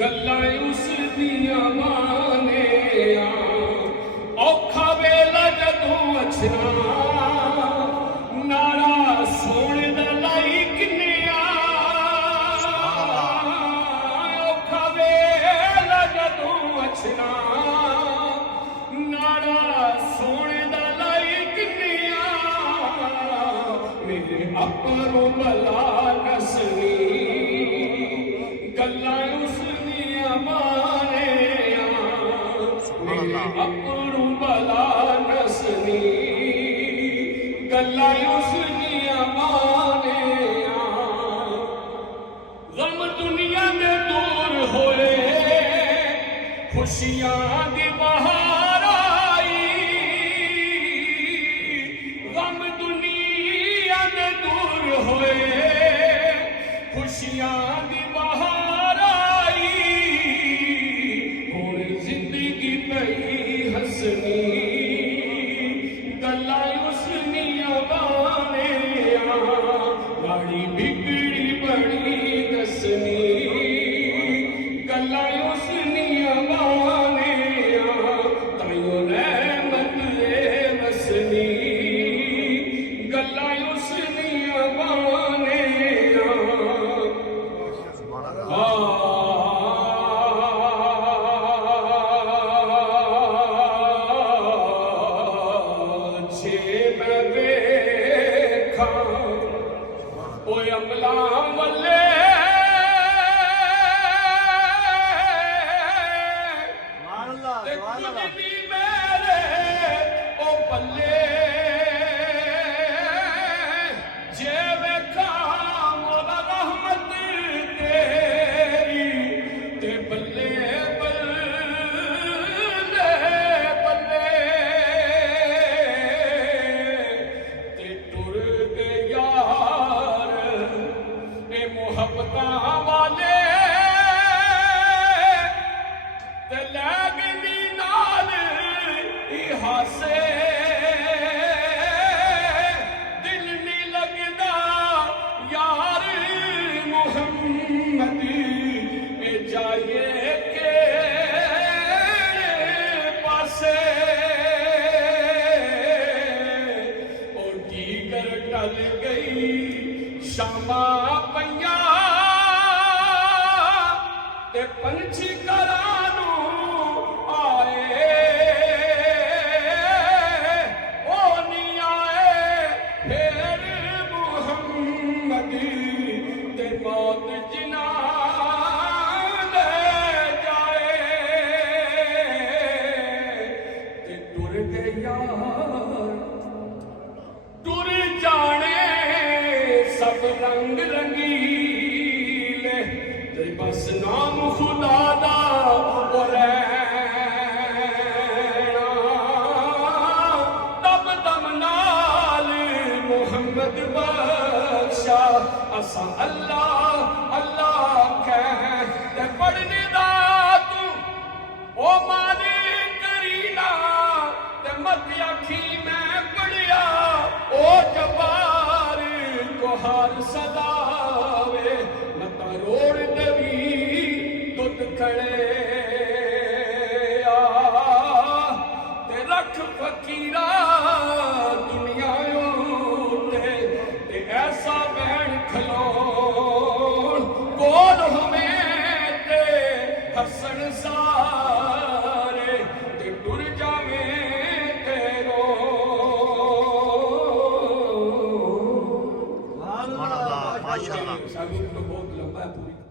گلاں اس دیاں مانیاں اوکھا ویلا جدوں اچھنا نارا سونے دا لائی کنیا اوکھا ویلا جدوں اچھنا نارا سونے دا لائی کنیا میرے اپروں بلا نسنی گلاں اس دیاں مانیاں میرے اپروں بلا نسنی گلاں اس دیاں مانیاں غم دنیا دے دور ہوئے خوشیاں دی بہار آئی غم دنیا دے دور ہوئے خوشیاں دی بہار آئی ہن زندگی پئی ہسنی گلاں اس دیاں مانیاں لاڑی بگڑی بڑی دسنی گلاں اس دیاں مانیاں تائیوں رحمت اے وسنی گلاں اس دیاں مانیاں چھے میں ویکھاں اوے عملاں والے تے کچھ بھی میرے او پلے جے ویکھاں مولا رحمت تیری تے بلے بلے بلے تے ٹر کے یار اے محبتاں والے تے لے گئی نال ای ہاسے دل نہیں لگدا یار محمد اے جائے کیڑے پاسے او دیگر ٹل گئی شاماں پیاں تے پنچھی گھراں نوں آئے او نہیں آئے پھر محمد تے موت جناں لے جائے تے ٹر گئے یار ٹر جانے سب رنگ رنگیلے تے بس نام خدا دا او رہنا دم دم نال محمد بخشا اساں اللہ اللہ کہہ تے پڑھنے دا تو او مالک کرینا تے مت آکھی میں پڑھیا او جبار کو ہر صدا وے متا روڑ دوی تد کھڑے تے رکھ فقیرہ دنیا تے ایسا بین کھلون کول ہمیں تے حسن سارے تے ٹر جاویں تے رو ماشاءاللہ سابق تو بہت لمبا ہے پوری